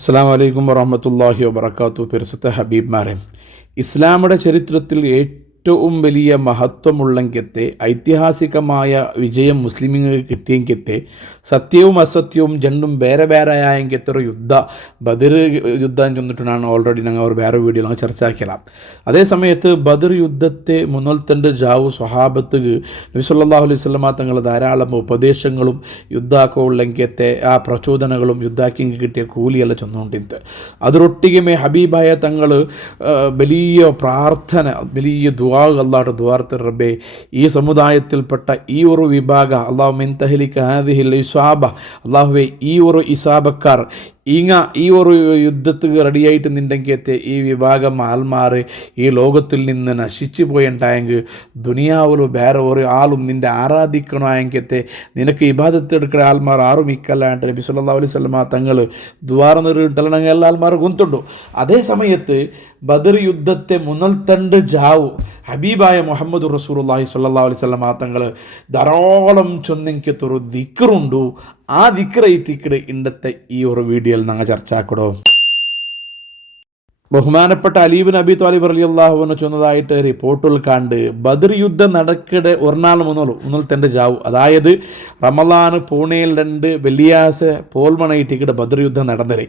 അസ്സലാമു അലൈക്കും വറഹ്മത്തുള്ളാഹി വബറകാതുഹു. പരിശുദ്ധ ഹബീബ്മാരെ, ഇസ്ലാമിൻ്റെ ചരിത്രത്തിൽ ഏറ്റവും വലിയ മഹത്വമുള്ളെങ്കത്തെ ഐതിഹാസികമായ വിജയം മുസ്ലിമുകൾക്ക് കിട്ടിയെങ്കത്തെ സത്യവും അസത്യവും രണ്ടും വേറെ വേറെ ആയെങ്കത്തെ ഒരു ബദർ യുദ്ധം ചെന്നിട്ടാണ് ഓൾറെഡി ഞങ്ങൾ ഒരു വേറെ വീഡിയോ ഞങ്ങൾ ചർച്ചയാക്കിയാം. അതേ സമയത്ത് ബദർ യുദ്ധത്തെ മുന്നോൽത്തണ്ട് ജാവു സ്വഹാബത്തുക്ക് നബി സല്ലല്ലാഹു അലൈഹി വസല്ലമ തങ്ങൾ ധാരാളം ഉപദേശങ്ങളും യുദ്ധാക്കുള്ളെങ്കത്തെ ആ പ്രചോദനങ്ങളും യുദ്ധാക്കി കിട്ടിയ കൂലിയെല്ലാം ചെന്നുകൊണ്ടിരുന്നത്. അതിരൊട്ടികമേ ഹബീബായ തങ്ങൾ വലിയ പ്രാർത്ഥന, വലിയ ദുആ അല്ലാഹുവിൻ്റെ ദുആർത്ത് റബ്ബേ, ഈ സമുദായത്തിൽപ്പെട്ട ഈ ഒരു വിഭാഗ അല്ലാഹു മിൻ തഹ്ലിക ഹാദിഹിൽ ഇസാബ, അല്ലാഹുവേ ഈ ഒരു ഇസാബക്കാർ ഈ ഒരു യുദ്ധത്തിൽ റെഡിയായിട്ട് നിണ്ടെങ്കിലത്തെ ഈ വിഭാഗം ആൾമാർ ഈ ലോകത്തിൽ നിന്ന് നശിച്ചു പോയിട്ടായെങ്കിൽ ദുനിയാവിൽ വേറെ ഒരു ആളും നിൻ്റെ ആരാധിക്കണമെങ്കിലത്തെ നിനക്ക് ഇബാദത്ത് എടുക്കുന്ന ആൾമാർ ആറും ഇക്കല്ലാണ്ട് നബി സല്ലല്ലാഹു അലൈഹി വസല്ലമ തങ്ങൾ ദ്വാരന്നിട്ടുണ്ടെങ്കിൽ എല്ലാ ആൾമാർ ഗുന്തുണ്ടു. അതേ സമയത്ത് ബദർ യുദ്ധത്തെ മുന്നൽത്തണ്ട് ജാവു ഹബീബായ മുഹമ്മദ് റസൂലുള്ളാഹി സ്വല്ലല്ലാഹു അലൈഹി വസല്ലമ തങ്ങൾ ധാരാളം ചൊന്നെങ്കിത്തൊരു ദിക്റുണ്ടു. ആ ദിക്റായിട്ടിക്കട് ഇന്നത്തെ ഈ ഒരു വീഡിയോയിൽ ഞങ്ങൾ ചർച്ചയാക്കടോ. ബഹുമാനപ്പെട്ട അലി ഇബ്നു അബി ത്വാലിബ് റളിയല്ലാഹു അൻഹു ചൊന്നതായിട്ട് റിപ്പോർട്ടുകൾ കണ്ട് ബദർ യുദ്ധം നടക്കടെ ഒരാൾ മുന്നൽ തൻ്റെ ജാവു, അതായത് റമളാൻ പൂണയിൽ 2 വെള്ളിയാഴ്ച പോൽമണയിട്ടിക്കടെ ബദർ യുദ്ധം നടന്നേ.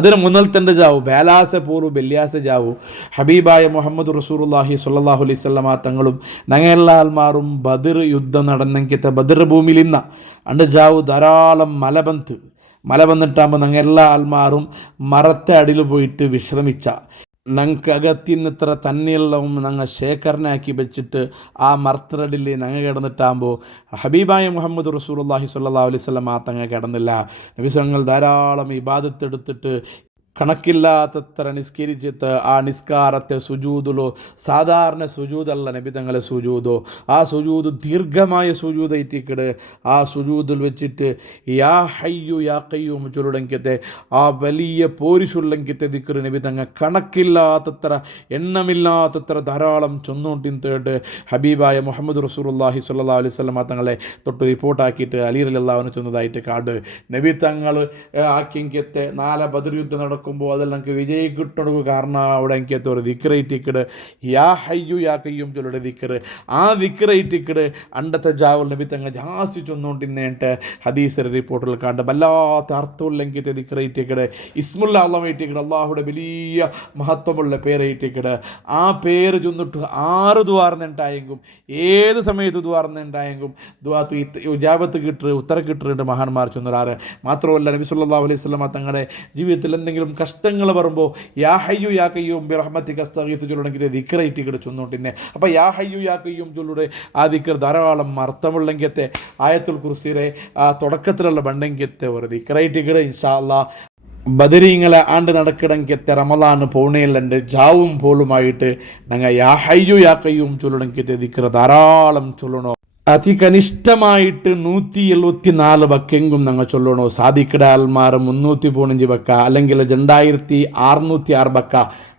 അതിന് മുന്നൽ തൻ്റെ ജാവു ബേലാസ പൂർവ്വ വെള്ളിയാഴ്ച ജാവു ഹബീബായ മുഹമ്മദ് റസൂലുള്ളാഹി സ്വല്ലല്ലാഹു അലൈഹി വസല്ലമ തങ്ങളും ഞങ്ങളെല്ലാ ആൾമാരും ബദർ യുദ്ധം നടന്നെങ്കിത്തെ ബദർ ഭൂമിയിൽ ഇന്ന അണ്ട് ജാവു ധാരാളം മല വന്നിട്ടാകുമ്പോൾ ഞങ്ങൾ എല്ലാ ആൾമാരും മരത്തെ അടിയിൽ പോയിട്ട് വിശ്രമിച്ച ഞങ്ങൾക്ക് അകത്തിന്നിത്ര തന്നെയെല്ലാം ഞങ്ങൾ ശേഖരണയാക്കി വെച്ചിട്ട് ആ മരത്തടിയിൽ ഞങ്ങൾ കിടന്നിട്ടാകുമ്പോൾ ഹബീബായ മുഹമ്മദ് റസൂലുള്ളാഹി സ്വല്ലല്ലാഹു അലൈഹി വസല്ലമ തങ്ങൾ കിടന്നില്ല. നബി തങ്ങൾ ധാരാളം ഇബാദത്ത് എടുത്തിട്ട് കണക്കില്ലാത്തത്ര നിസ്കരിച്ചിട്ട് ആ നിസ്കാരത്തെ സുജൂദിലോ, സാധാരണ സുജൂദല്ല നബി തങ്ങളെ സുജൂദോ, ആ സുജൂദ് ദീർഘമായ സുജൂദായിട്ടിക്കട് ആ സുജൂദിൽ വെച്ചിട്ട് യാ ഹയ്യു യാ ഖയ്യൂം ചൊല്ലുടെങ്കത്തെ ആ വലിയ പോരിശുള്ളെങ്കത്തെ ദിക്റ് നബി തങ്ങൾ കണക്കില്ലാത്തത്ര എണ്ണമില്ലാത്തത്ര ധാരാളം ചൊന്നുകൊണ്ടിട്ട് ഹബീബായ മുഹമ്മദ് റസൂലുള്ളാഹി സ്വല്ലല്ലാഹു അലൈഹി വസല്ലമ തങ്ങളെ തൊട്ട് റിപ്പോർട്ടാക്കിയിട്ട് അലി റളിയല്ലാഹു അൻഹു ചൊന്നതായിട്ട് കാട് നബി തങ്ങൾ ആക്കിങ്കത്തെ 4 ബദർ യുദ്ധം നടക്കുമ്പോൾ അതെല്ലാം എനിക്ക് വിജയി കിട്ടണു. കാരണം അവിടെ എനിക്കത്തെ ഒരു ദിക്റൈറ്റിക്കട് യാ ഹയ്യു യാ ഖയ്യൂം ചൊല്ലുടെ ദിക്റ്, ആ ദിക്റൈറ്റിക്കട് അണ്ടത്തെ ജാവുൽ നബി തങ്ങൾ ജാസ്തി ചൊന്നുകൊണ്ടിന്നിട്ട് ഹദീസ് റിപ്പോർട്ടിൽ കണ്ട് വല്ലാത്ത അർത്ഥമുള്ളെങ്കിത്തെ ദിക്റൈറ്റിക്കട് ഇസ്മുൽ അള്ളമൈറ്റിക്കട് അള്ളാഹുടെ വലിയ മഹത്വമുള്ള പേരൈറ്റിക്കട് ആ പേര് ചൊന്നിട്ട് 6 ദ്വാർന്നുണ്ടായെങ്കും ഏത് സമയത്ത് ദ്വാർന്നുണ്ടായെങ്കും ജാബത്ത് കിട്ടു ഉത്തര കിട്ടിട്ട് മഹാന്മാർ ചൊന്നൊരാറ്. മാത്രമല്ല നബി സല്ലല്ലാഹു അലൈഹി വസല്ലമ തങ്ങളുടെ ജീവിതത്തിൽ എന്തെങ്കിലും കഷ്ടങ്ങൾ വരുമ്പോൾ യാ ഹയ്യു യാ ഖയ്യൂം ബിറഹ്മതിക അസ്തഗീഥു ചൊല്ലുണ്ടെങ്കിൽ ദിക്റായിട്ട് ചൊന്നോട്ടിന്നെ. അപ്പോൾ യാ ഹയ്യു യാ ഖയ്യൂം ചൊല്ലുടെ ആ ദിക്ർ ധാരാളം അർത്ഥമുള്ളെങ്കത്തെ ആയത്തുൽ കുർസിയുടെ ആ തുടക്കത്തിലുള്ള ബണ്ടെങ്കത്തെ ഒരു ദിക്റായിട്ട് ഇൻഷാ അല്ലാഹ് ബദരീങ്ങളെ ആണ്ട് നടക്കിടങ്കത്തെ റമളാൻ പൂണയിലുണ്ട് ജാവും പോലുമായിട്ട് ഞങ്ങൾ യാ ഹയ്യു യാ ഖയ്യൂം ചൊല്ലുടെങ്കത്തെ ദിക്ർ ധാരാളം ചൊല്ലണോ. അതികനിഷ്ഠമായിട്ട് 174 ബക്കെങ്കും ഞങ്ങൾ ചൊല്ലണോ. സാധിക്കട ആൽമാർ 315 ബക്ക, അല്ലെങ്കിൽ 2606 ബക്ക,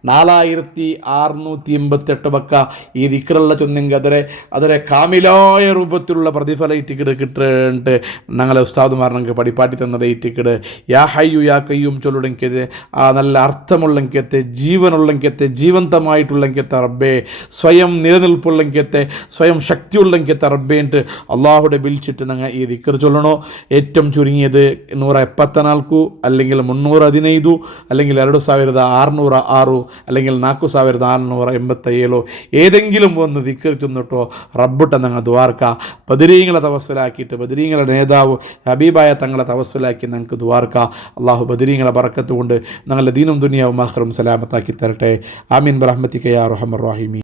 4688 ബക്ക ഈ ദിക്റുള്ള ചൊന്നെങ്കിൽ അതിരെ കാമിലായ രൂപത്തിലുള്ള പ്രതിഫല ഇറ്റിക്കട് കിട്ടിട്ട് ഞങ്ങളെ ഉസ്താദുമാർ ഞങ്ങൾക്ക് പഠിപ്പാട്ടി തന്നത് ഇറ്റിക്കട് യാ ഹയ്യു യാ ഖയ്യൂം ചൊല്ലുടെങ്കിൽ ആ നല്ല അർത്ഥമുള്ളെങ്കത്തെ ജീവനുള്ളെങ്കത്തെ ജീവന്തമായിട്ടുള്ളെങ്കത്തെ റബ്ബേ, സ്വയം നിലനിൽപ്പുള്ളെങ്കത്തെ സ്വയം ശക്തിയുള്ളെങ്കത്തെ റബ്ബേൻട്ട് അള്ളാഹുടെ വിളിച്ചിട്ട് ഞങ്ങൾ ഈ ദിക്ർ ചൊല്ലണോ. ഏറ്റവും ചുരുങ്ങിയത് 174 അല്ലെങ്കിൽ 315 അല്ലെങ്കിൽ 2606 അല്ലെങ്കിൽ 4687 ഏതെങ്കിലും ഒന്ന് ദിക്ർ ചൊന്നിട്ടോ റബ്ബിട്ട ഞങ്ങൾ ദ്വാർക്ക ബദരീങ്ങളെ തവസ്സുലാക്കിയിട്ട് ബദരീങ്ങളെ നേതാവ് ഹബീബായ തങ്ങളെ തവസ്സുലാക്കി ഞങ്ങൾക്ക് ദ്വാർക്ക. അള്ളാഹു ബദരീങ്ങളെ ബറക്കത്ത് കൊണ്ട് ഞങ്ങളുടെ ദീനും ദുനിയാവും ആഖിറവും സലാമത്താക്കി തരട്ടെ. ആമീൻ ബിറഹ്മതിക യാ അർഹമർ റഹീമീൻ.